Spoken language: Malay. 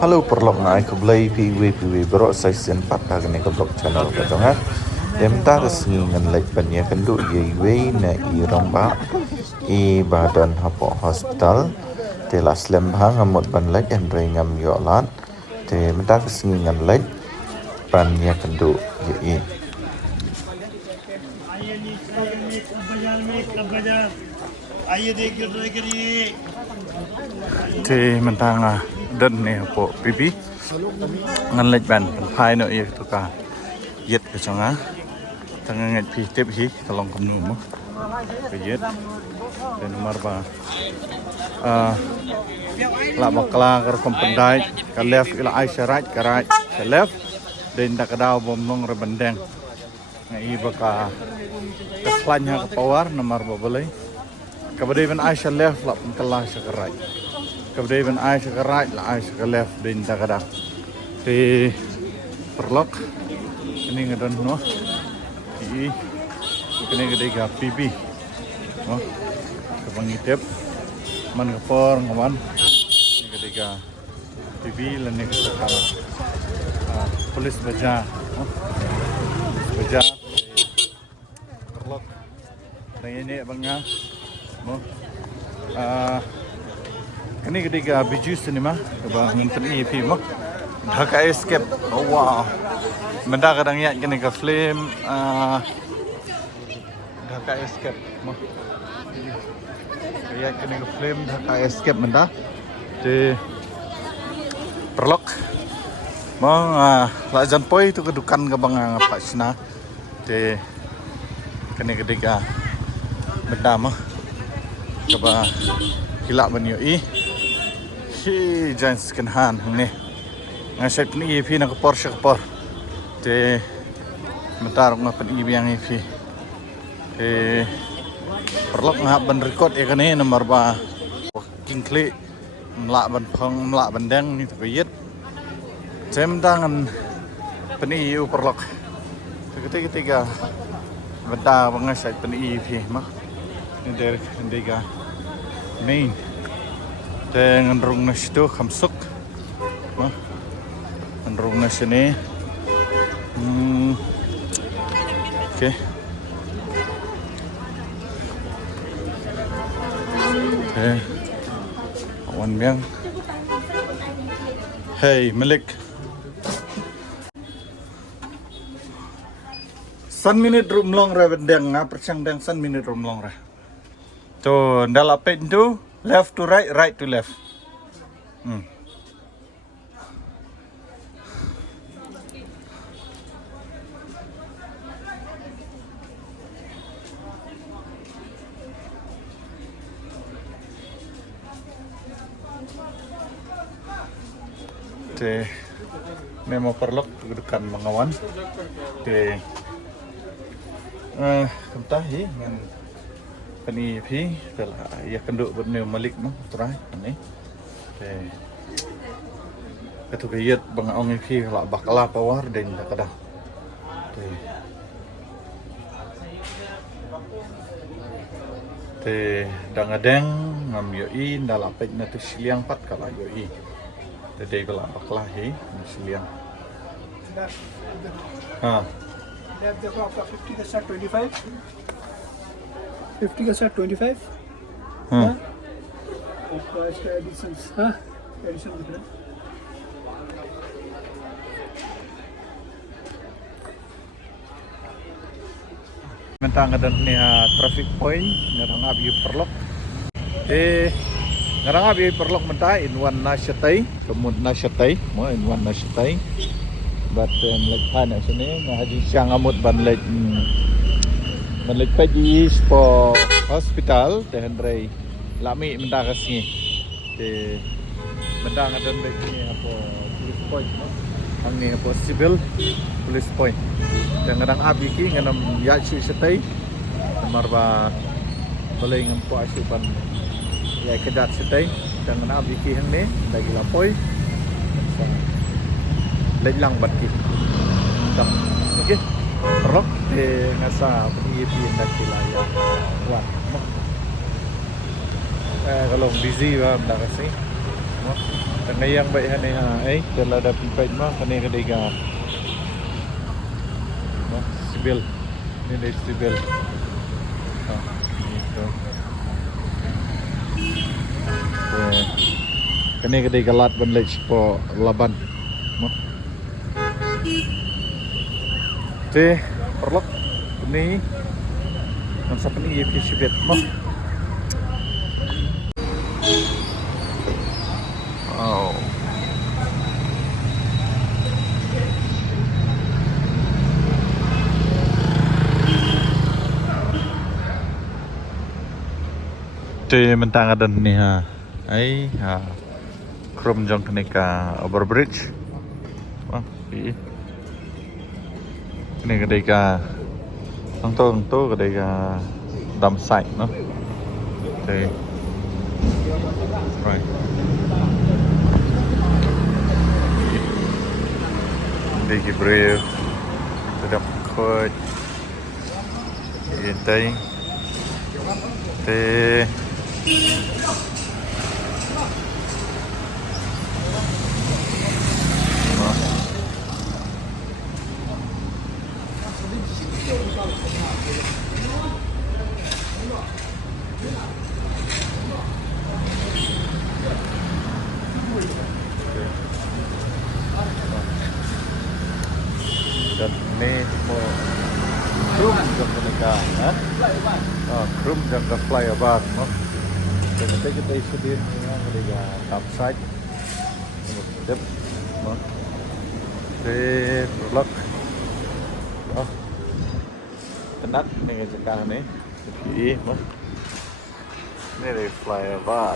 Halo perlok na ay kablay piwi bro sa isin patag ni kablok channel ka dong ha. Demta kesingan like banya kendu yewe na irong ba I badan hapo hospital telas lembang ngamut ban like and ngam yolat te menta kesingan like banya kendu ye आइए देखिए ट्राई करिए thì mình đang đơn này của pipi ngăn lệch bàn phai nội yêu tất cả giật ở trong á thằng ngạch phi tiếp hí cái lòng cầm nụ mất cái giật dan marba la bakla kar kompendai ka left ila Aisyah right ka right ka left dan tak kadau bom nong rebendeng ngai baka keslanya ke power nomor boleh kemudian Aisyah left la kelah ke right kemudian Aisyah ke right la Aisyah ke left dan tak kadau di perlok ini ngadon no ini ketiga pipi oh kepangitip man kapor ngawan ini ketiga pipi lan ini ketiga polis baja baja perlok dan ini bangga no ini ketiga biju cinema bang minten EP mo Dhaka Escape oh wow benda kadang ya kini ke film Dhaka Escape mo ya kini ke film Dhaka Escape benda di perlok mong lajan poi itu kedukan ke bang apa sina di kini ketiga benda mo coba hilak banyo hi jangan sekenhan ni ngasih pun EP nak Porsche kapor te mentar ngapan EP yang EP te perlu ngap ban record ya kene nomor ba king klik melak ban phang melak bandeng ni terbayit jam tangan pen EU perlu ketiga benda ngasih pen EP mah ni dari ketiga main dengan rung nasitu kamsuk mah rung nasi ni okay awan biang hey Malik san minit rumlong ra bendeng percang deng san minit rumlong ra to ndala pintu left to right right to left te memo perlok kedudukan mengawan te kentahi dengan penipi telah ia kenduk berneu Malik mah terakhir ni te itu gayat bang ong iki la bakala power dan kada te dangadeng ngam yoi ndalapet na tu siliang pat kala yoi te kala bakla hi siliang lab देखो आपका 50 का सेट 25 50 का सेट 25 आपका इसका addition addition दिख रहा है mentang ada ni traffic point ngarang abi perlok ngarang abi perlok mentai in one nasyatai kemud nasyatai mo in one nasyatai but like pana sini ngaji siang amut ban pagi po hospital dan rei lami mentang kasih te mentang ada ni apa police point ang ni apa civil police point dan ngarang abi ki nganam ya ci setai nomor ba boleh ngam po asupan ya kedat setai dan ngarang abi ki hang ni lagi lapoi lagi lang bat ki tak okey perlu de ngasa PEP nak kilaya wan kalau busy ba ndak kasi Tengah yang baik ni kalau ada pipa mah kena kedai sibil. Ni dari sibil. Gitu. Kena kedai galat ban lech po laban. Perlok ini konsep ini ya sibet mah. Oh. Mentang ada ni Krum jong kenika overbridge. Wah, ini ketika ang to ketika dam site no. Right. Big brave. Sedap kot. Intai. Dan ini mau krum jam menikah, krum jam ke flyover, no. Dan kita ikutin ketika campsite, step, no. Vlog, tenat nih sekarang nih, no. Ini dari flyover.